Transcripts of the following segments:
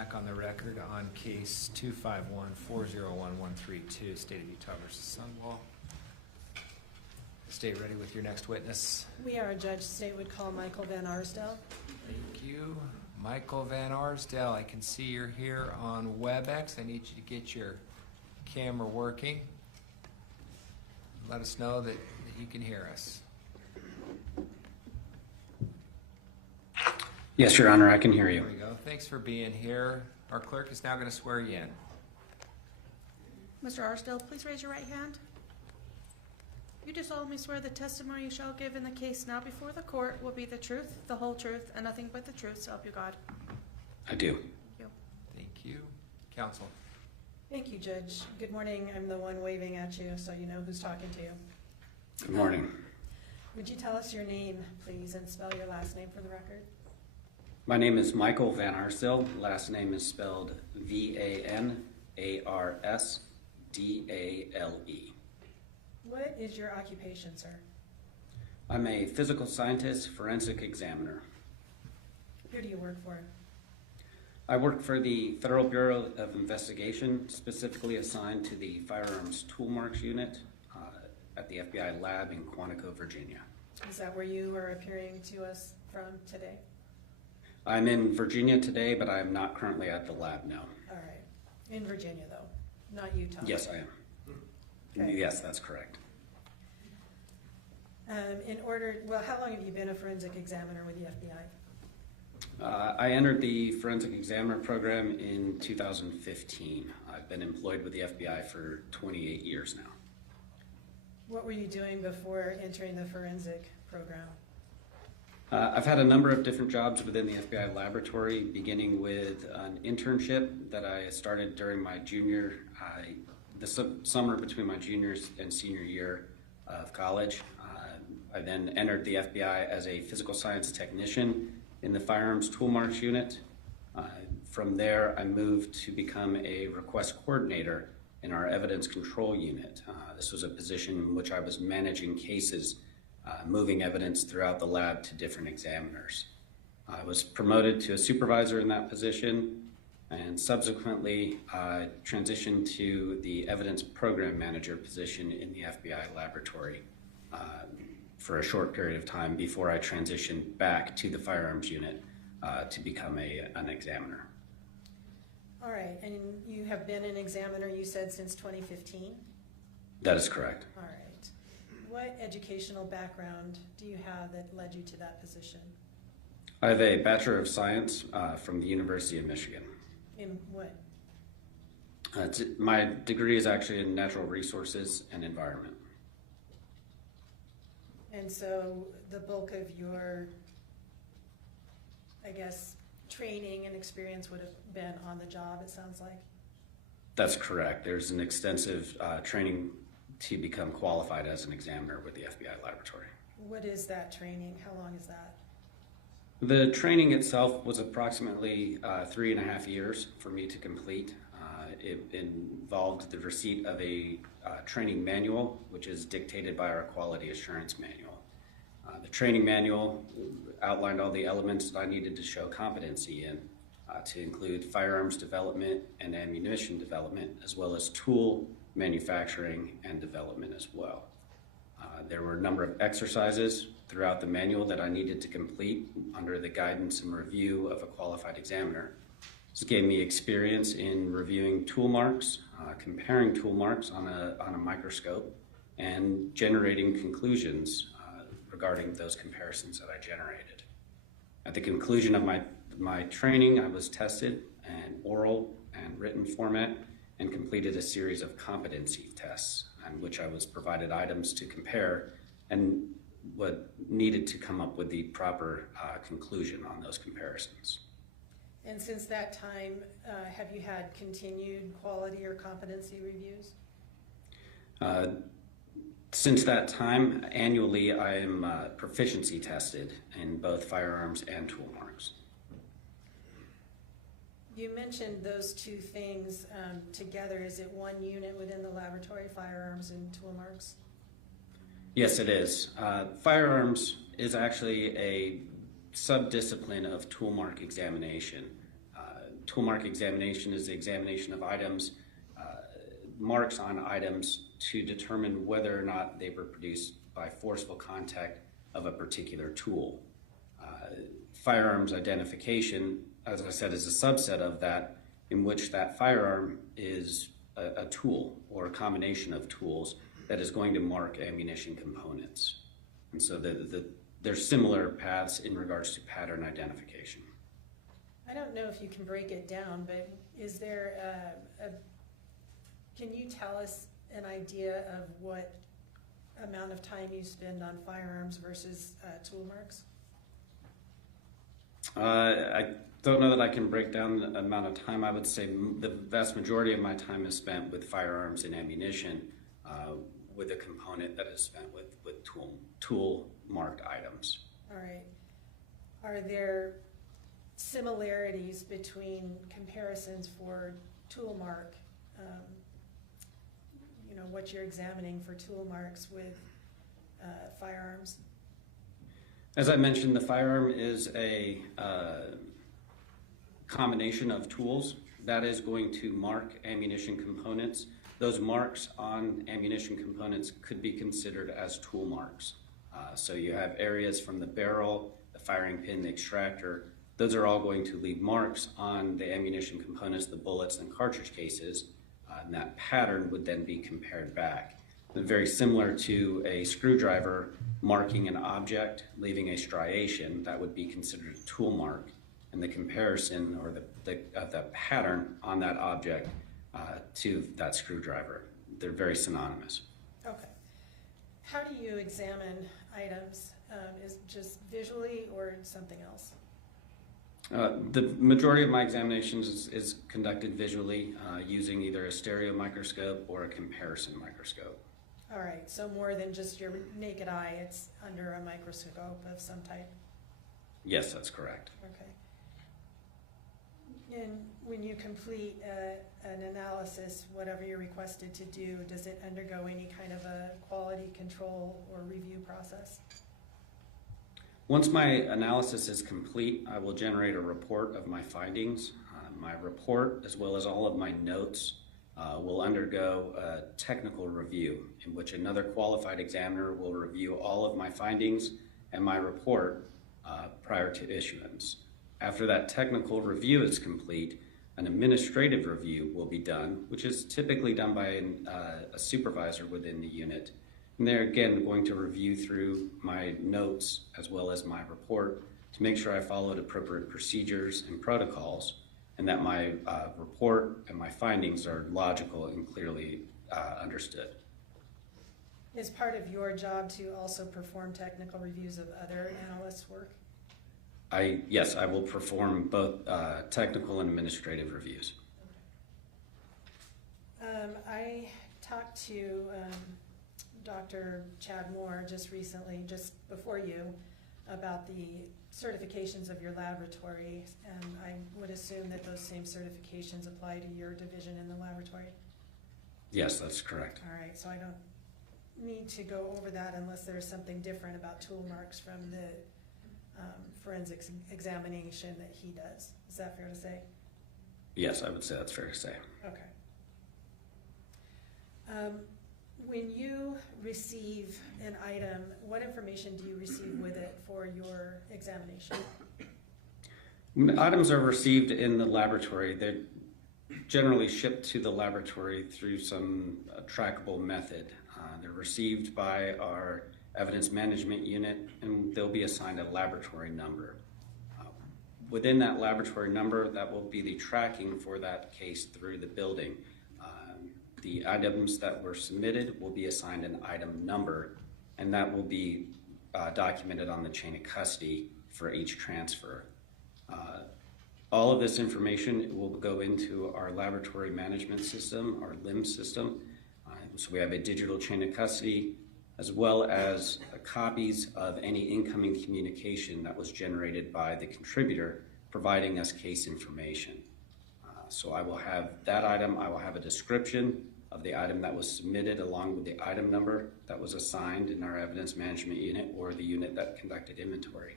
back on the record on case 251-401-132, State of Utah versus Sundwall. Stay ready with your next witness. We are. Judge State would call Michael Van Arsdale. Thank you. Michael Van Arsdale, I can see you're here on WebEx. I need you to get your camera working. Let us know that you can hear us. Yes, Your Honor, I can hear you. There we go. Thanks for being here. Our clerk is now going to swear you in. Mr. Arsdale, please raise your right hand. You do solemnly swear the testimony you shall give in the case now before the court will be the truth, the whole truth, and nothing but the truth, so help you God. I do. Thank you. Thank you. Counsel. Thank you, Judge. Good morning. I'm the one waving at you, so you know who's talking to you. Good morning. Would you tell us your name, please, and spell your last name for the record? My name is Michael Van Arsdale. Last name is spelled Vanarsdale. What is your occupation, sir? I'm a physical scientist, forensic examiner. Who do you work for? I work for the Federal Bureau of Investigation, specifically assigned to the Firearms Tool Marks Unit at the FBI lab in Quantico, Virginia. Is that where you are appearing to us from today? I'm in Virginia today, but I'm not currently at the lab now. All right. In Virginia, though, not Utah. Yes, I am. Okay. Yes, that's correct. How long have you been a forensic examiner with the FBI? I entered the forensic examiner program in 2015. I've been employed with the FBI for 28 years now. What were you doing before entering the forensic program? I've had a number of different jobs within the FBI laboratory, beginning with an internship that I started during my the summer between my junior and senior year of college. I then entered the FBI as a physical science technician in the Firearms Tool Marks Unit. From there, I moved to become a request coordinator in our Evidence Control Unit. This was a position in which I was managing cases, moving evidence throughout the lab to different examiners. I was promoted to a supervisor in that position, and subsequently transitioned to the Evidence Program Manager position in the FBI laboratory for a short period of time before I transitioned back to the Firearms Unit to become an examiner. All right, and you have been an examiner, you said, since 2015? That is correct. All right. What educational background do you have that led you to that position? I have a Bachelor of Science from the University of Michigan. In what? My degree is actually in Natural Resources and Environment. And so the bulk of your, I guess, training and experience would have been on the job, it sounds like? That's correct. There's an extensive training to become qualified as an examiner with the FBI laboratory. What is that training? How long is that? The training itself was approximately 3.5 years for me to complete. It involved the receipt of a training manual, which is dictated by our quality assurance manual. The training manual outlined all the elements that I needed to show competency in, to include firearms development and ammunition development, as well as tool manufacturing and development as well. There were a number of exercises throughout the manual that I needed to complete under the guidance and review of a qualified examiner. This gave me experience in reviewing tool marks, comparing tool marks on a microscope, and generating conclusions regarding those comparisons that I generated. At the conclusion of my training, I was tested in oral and written format and completed a series of competency tests in which I was provided items to compare and what needed to come up with the proper conclusion on those comparisons. And since that time, have you had continued quality or competency reviews? Since that time, annually I am proficiency tested in both firearms and tool marks. You mentioned those two things together. Is it one unit within the laboratory, firearms and tool marks? Yes, it is. Firearms is actually a sub-discipline of tool mark examination. tool mark examination is the examination of items, marks on items to determine whether or not they were produced by forceful contact of a particular tool. Firearms identification, as I said, is a subset of that, in which that firearm is a tool or a combination of tools that is going to mark ammunition components. And so there's similar paths in regards to pattern identification. I don't know if you can break it down, but is there can you tell us an idea of what amount of time you spend on firearms versus tool marks? I don't know that I can break down the amount of time. I would say the vast majority of my time is spent with firearms and ammunition, with a component that is spent with tool marked items. All right. Are there similarities between comparisons for tool mark, what you're examining for tool marks with firearms? As I mentioned, the firearm is a combination of tools that is going to mark ammunition components. Those marks on ammunition components could be considered as tool marks. So you have areas from the barrel, the firing pin, the extractor. Those are all going to leave marks on the ammunition components, the bullets and cartridge cases, and that pattern would then be compared back. And very similar to a screwdriver marking an object, leaving a striation, that would be considered a tool mark, and the comparison or the pattern on that object to that screwdriver. They're very synonymous. Okay. How do you examine items? Is it just visually or something else? The majority of my examinations is conducted visually using either a stereo microscope or a comparison microscope. All right, so more than just your naked eye, it's under a microscope of some type? Yes, that's correct. Okay. And when you complete an analysis, whatever you're requested to do, does it undergo any kind of a quality control or review process? Once my analysis is complete, I will generate a report of my findings. My report, as well as all of my notes, will undergo a technical review in which another qualified examiner will review all of my findings and my report prior to issuance. After that technical review is complete, an administrative review will be done, which is typically done by a supervisor within the unit. And they're again going to review through my notes as well as my report to make sure I followed appropriate procedures and protocols, and that my report and my findings are logical and clearly understood. Is part of your job to also perform technical reviews of other analysts' work? Yes, I will perform both technical and administrative reviews. I talked to Dr. Chad Moore just recently, just before you, about the certifications of your laboratory, and I would assume that those same certifications apply to your division in the laboratory. Yes, that's correct. All right, so I don't need to go over that unless there's something different about tool marks from the forensics examination that he does. Is that fair to say? Yes, I would say that's fair to say. Okay. When you receive an item, what information do you receive with it for your examination? When items are received in the laboratory, they're generally shipped to the laboratory through some trackable method. They're received by our evidence management unit, and they'll be assigned a laboratory number. Within that laboratory number, that will be the tracking for that case through the building. The items that were submitted will be assigned an item number, and that will be documented on the chain of custody for each transfer. All of this information will go into our laboratory management system, our LIMS system. So we have a digital chain of custody, as well as copies of any incoming communication that was generated by the contributor providing us case information. So I will have that item, I will have a description of the item that was submitted along with the item number that was assigned in our evidence management unit or the unit that conducted inventory.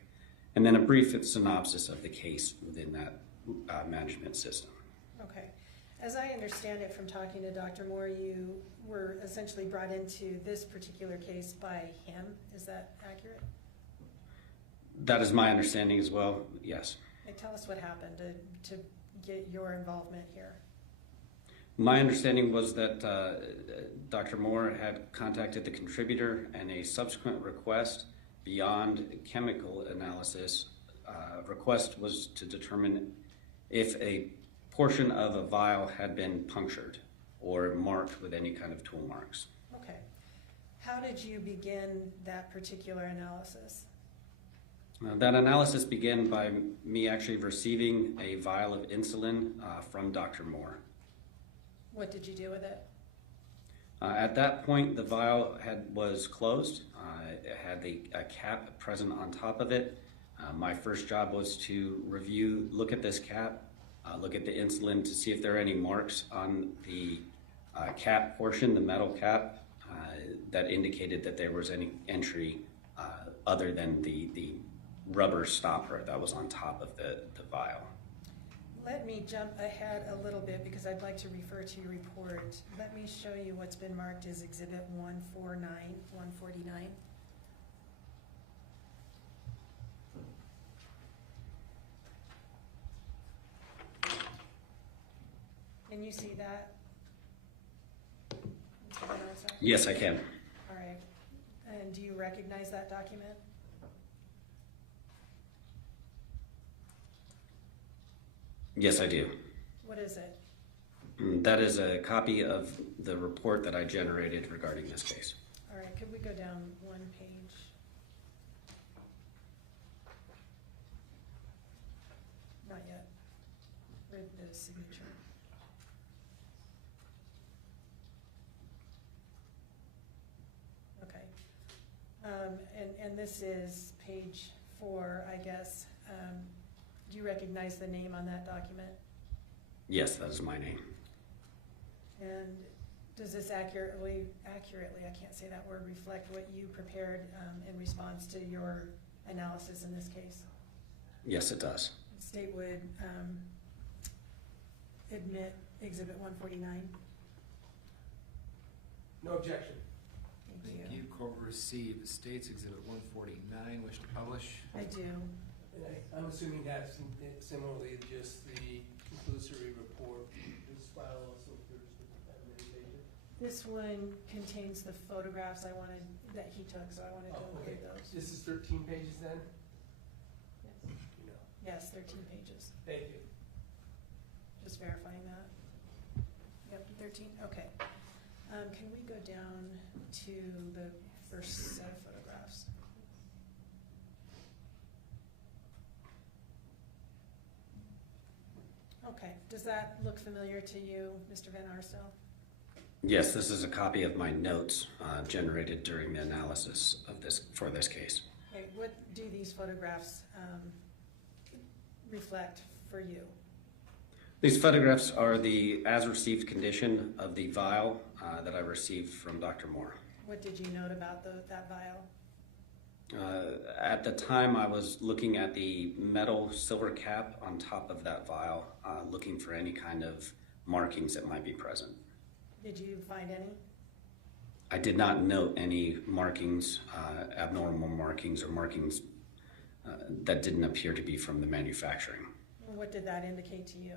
And then a brief synopsis of the case within that management system. Okay. As I understand it from talking to Dr. Moore, you were essentially brought into this particular case by him. Is that accurate? That is my understanding as well, yes. Hey, tell us what happened to get your involvement here. My understanding was that Dr. Moore had contacted the contributor, and a subsequent request beyond chemical analysis request was to determine if a portion of a vial had been punctured or marked with any kind of tool marks. Okay. How did you begin that particular analysis? That analysis began by me actually receiving a vial of insulin from Dr. Moore. What did you do with it? At that point, the vial was closed. It had a cap present on top of it. My first job was to look at this cap, look at the insulin to see if there are any marks on the cap portion, the metal cap, that indicated that there was any entry other than the rubber stopper that was on top of the vial. Let me jump ahead a little bit because I'd like to refer to your report. Let me show you what's been marked as Exhibit 149. Can you see that? Mr. Vanessa? Yes, I can. All right. And do you recognize that document? Yes, I do. What is it? That is a copy of the report that I generated regarding this case. All right, could we go down one page? Not yet. Read the signature. Okay. And this is page 4, I guess. Do you recognize the name on that document? Yes, that is my name. And does this accurately, I can't say that word, reflect what you prepared in response to your analysis in this case? Yes, it does. The state would admit Exhibit 149. No objection. Thank you. Court will receive the state's Exhibit 149. Wish to publish? I do. And I'm assuming that's similarly just the conclusory report. This file also appears with the medication. This one contains the photographs that he took, so I wanted to Okay. include those. This is 13 pages then? Yes. You know. Yes, 13 pages. Thank you. Just verifying that. Yep, 13, okay. Can we go down to the first set of photographs? Okay, does that look familiar to you, Mr. Van Arsdale? Yes, this is a copy of my notes generated during the analysis of for this case. Okay, what do these photographs reflect for you? These photographs are the as-received condition of the vial that I received from Dr. Moore. What did you note about that vial? At the time, I was looking at the metal silver cap on top of that vial, looking for any kind of markings that might be present. Did you find any? I did not note any markings, abnormal markings or markings that didn't appear to be from the manufacturing. What did that indicate to you?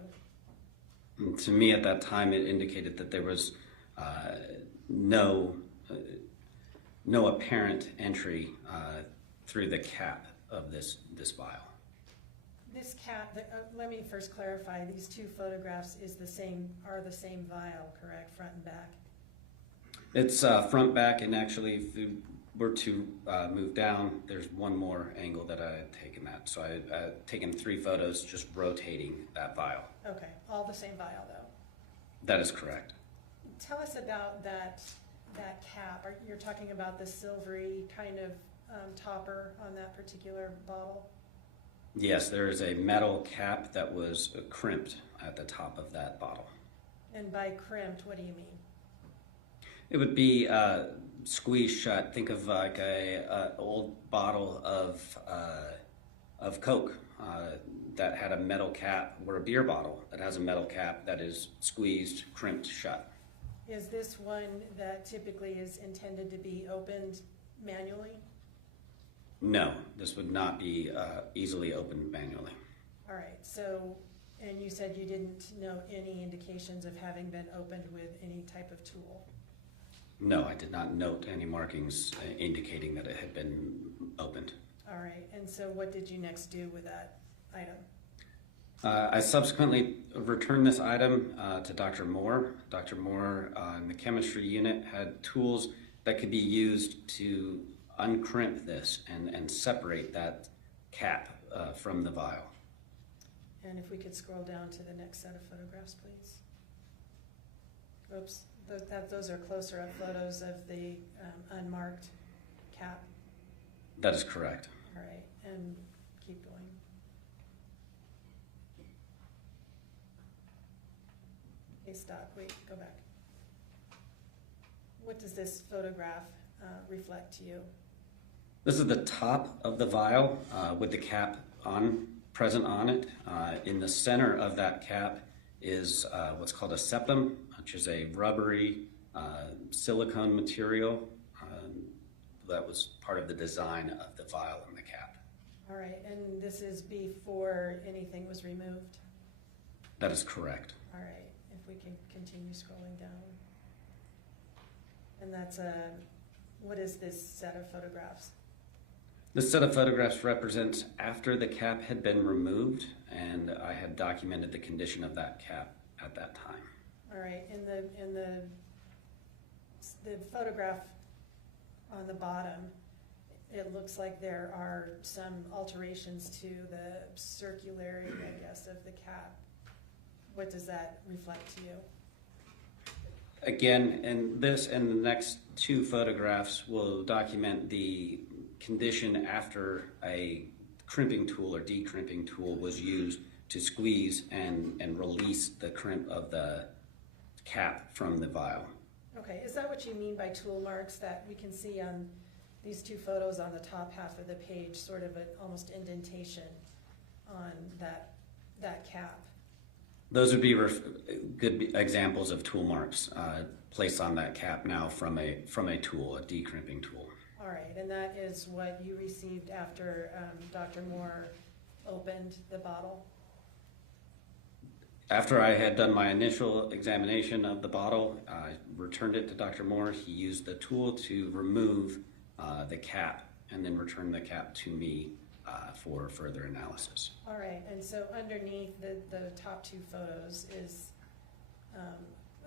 And to me at that time, it indicated that there was no apparent entry through the cap of this vial. This cap, let me first clarify, these two photographs are the same vial, correct, front and back? It's front, back, and actually if we were to move down, there's one more angle that I had taken that. So I had taken 3 photos just rotating that vial. Okay, all the same vial though. That is correct. Tell us about that cap. You're talking about the silvery kind of topper on that particular bottle? Yes, there is a metal cap that was crimped at the top of that bottle. And by crimped, what do you mean? It would be squeezed shut. Think of like a old bottle of Coke, that had a metal cap, or a beer bottle that has a metal cap that is squeezed, crimped shut. Is this one that typically is intended to be opened manually? No, this would not be easily opened manually. All right, so, and you said you didn't note any indications of having been opened with any type of tool? No, I did not note any markings indicating that it had been opened. All right, and so what did you next do with that item? I subsequently returned this item to Dr. Moore. Dr. Moore in the chemistry unit had tools that could be used to uncrimp this and separate that cap from the vial. And if we could scroll down to the next set of photographs, please. Oops, those are closer up photos of the unmarked cap. That is correct. All right, and keep going. Okay, stop, wait, go back. What does this photograph reflect to you? This is the top of the vial with the cap present on it. In the center of that cap is what's called a septum, which is a rubbery silicone material that was part of the design of the vial and the cap. All right, and this is before anything was removed? That is correct. All right, if we can continue scrolling down. And that's what is this set of photographs? This set of photographs represents after the cap had been removed, and I had documented the condition of that cap at that time. All right, in the photograph on the bottom, it looks like there are some alterations to the circularity, I guess, of the cap. What does that reflect to you? Again, in this and the next two photographs will document the condition after a crimping tool or decrimping tool was used to squeeze and release the crimp of the cap from the vial. Okay, is that what you mean by tool marks that we can see on these two photos on the top half of the page, sort of an almost indentation on that cap? Those would be good examples of tool marks placed on that cap now from a tool, a decrimping tool. All right, and that is what you received after Dr. Moore opened the bottle? After I had done my initial examination of the bottle, I returned it to Dr. Moore. He used the tool to remove the cap and then returned the cap to me for further analysis. All right, and so underneath the top two photos is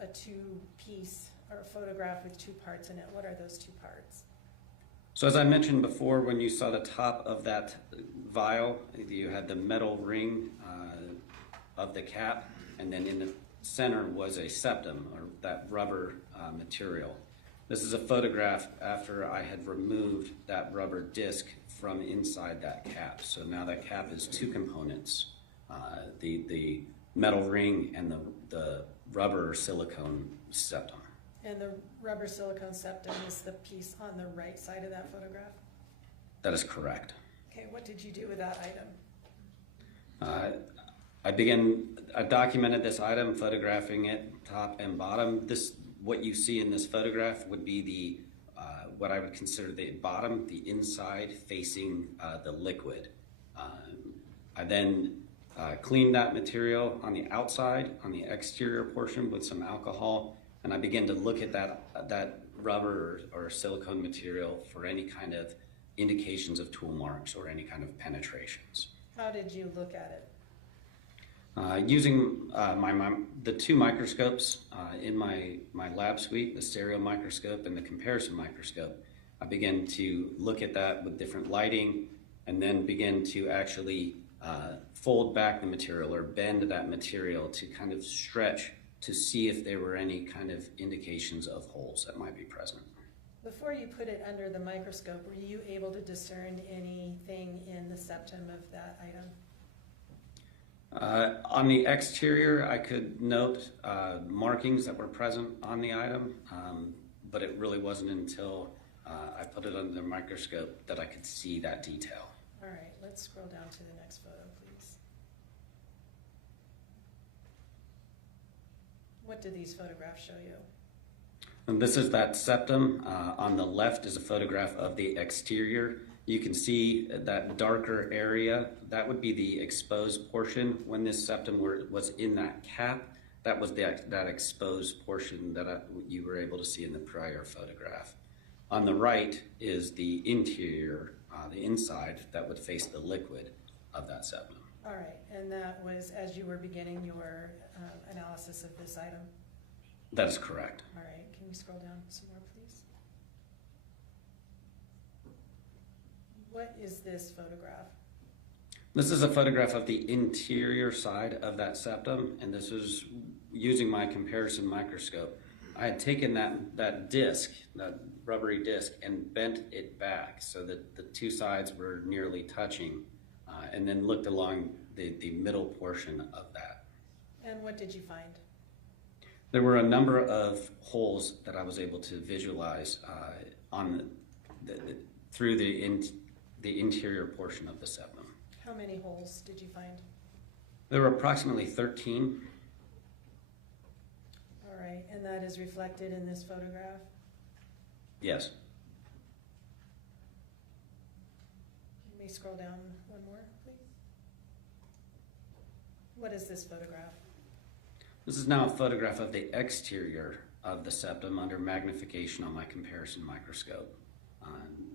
a two-piece or a photograph with two parts in it. What are those two parts? So as I mentioned before, when you saw the top of that vial, you had the metal ring of the cap, and then in the center was a septum, or that rubber material. This is a photograph after I had removed that rubber disc from inside that cap. So now that cap is two components, the metal ring and the rubber silicone septum. And the rubber silicone septum is the piece on the right side of that photograph? That is correct. Okay, what did you do with that item? I documented this item, photographing it top and bottom. What you see in this photograph would be what I would consider the bottom, the inside facing the liquid. I then cleaned that material on the outside, on the exterior portion with some alcohol, and I began to look at that rubber or silicone material for any kind of indications of tool marks or any kind of penetrations. How did you look at it? Using the two microscopes in my lab suite, the stereo microscope and the comparison microscope, I began to look at that with different lighting and then begin to actually fold back the material or bend that material to kind of stretch to see if there were any kind of indications of holes that might be present. Before you put it under the microscope, were you able to discern anything in the septum of that item? On the exterior, I could note markings that were present on the item, but it really wasn't until I put it under the microscope that I could see that detail. All right, let's scroll down to the next photo, please. What do these photographs show you? And this is that septum. On the left is a photograph of the exterior. You can see that darker area. That would be the exposed portion. When this septum was in that cap, that was that exposed portion that you were able to see in the prior photograph. On the right is the interior, the inside, that would face the liquid of that septum. All right, and that was as you were beginning your analysis of this item? That is correct. All right, can you scroll down some more, please? What is this photograph? This is a photograph of the interior side of that septum, and this was using my comparison microscope. I had taken that disc, that rubbery disc, and bent it back so that the two sides were nearly touching, and then looked along the middle portion of that. And what did you find? There were a number of holes that I was able to visualize through the interior portion of the septum. How many holes did you find? There were approximately 13. All right, and that is reflected in this photograph? Yes. Can we scroll down one more, please? What is this photograph? This is now a photograph of the exterior of the septum under magnification on my comparison microscope.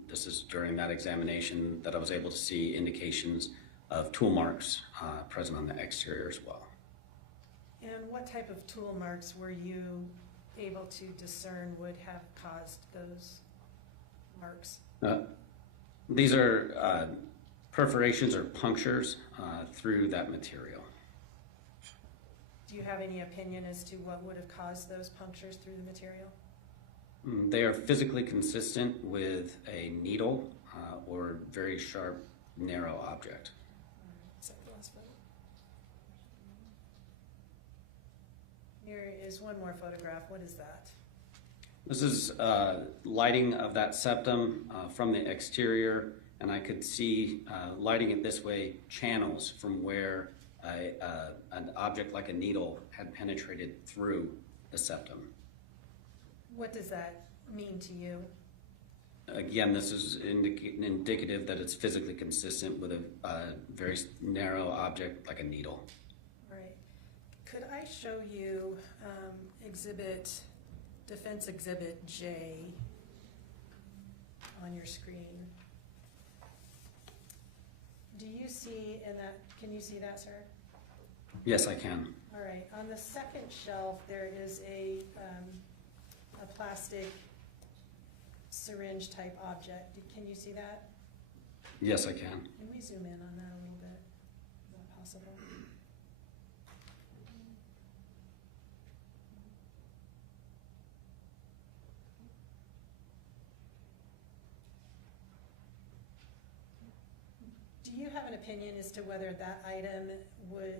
This is during that examination that I was able to see indications of tool marks present on the exterior as well. And what type of tool marks were you able to discern would have caused those marks? These are perforations or punctures through that material. Do you have any opinion as to what would have caused those punctures through the material? They are physically consistent with a needle or very sharp, narrow object. Except the last photo. Here is one more photograph. What is that? This is lighting of that septum from the exterior, and I could see, lighting it this way, channels from where an object like a needle had penetrated through the septum. What does that mean to you? Again, this is indicative that it's physically consistent with a very narrow object like a needle. Right. Could I show you Defense Exhibit J on your screen? Do you see in that, can you see that, sir? Yes, I can. All right, on the second shelf, there is a plastic syringe type object. Can you see that? Yes, I can. Can we zoom in on that a little bit? Is that possible? Do you have an opinion as to whether that item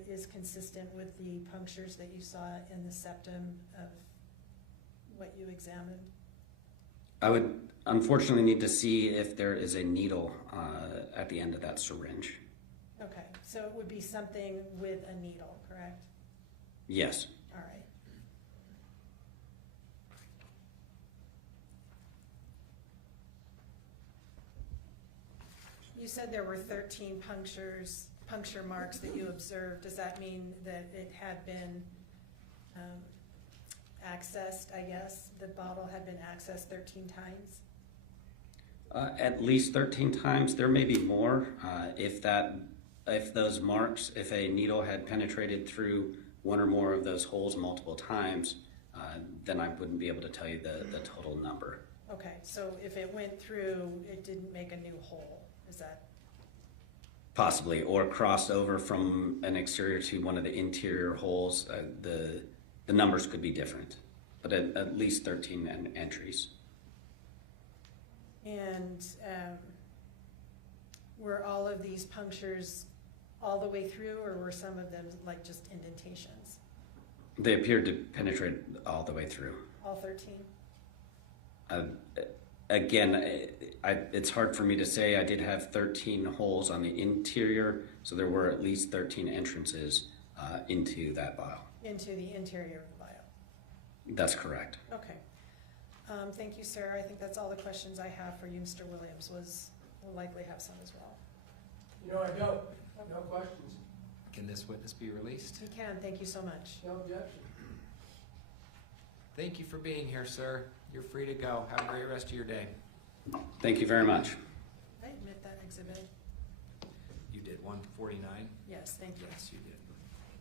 is consistent with the punctures that you saw in the septum of what you examined? I would unfortunately need to see if there is a needle at the end of that syringe. Okay, so it would be something with a needle, correct? Yes. All right. You said there were 13 puncture marks that you observed. Does that mean that it had been accessed, I guess? The bottle had been accessed 13 times? At least 13 times. There may be more. If those marks, if a needle had penetrated through one or more of those holes multiple times, then I wouldn't be able to tell you the total number. Okay, so if it went through, it didn't make a new hole. Is that? Possibly, or crossed over from an exterior to one of the interior holes. The numbers could be different, but at least 13 entries. And were all of these punctures all the way through, or were some of them like just indentations? They appeared to penetrate all the way through. All 13? Again, it's hard for me to say. I did have 13 holes on the interior, so there were at least 13 entrances into that vial. Into the interior of the vial? That's correct. Okay. Thank you, sir. I think that's all the questions I have for you. Mr. Williams will likely have some as well. You know, I don't. No questions. Can this witness be released? You can. Thank you so much. No objection. Thank you for being here, sir. You're free to go. Have a great rest of your day. Thank you very much. I admit that exhibit. You did 149? Yes, thank you. Yes, you did.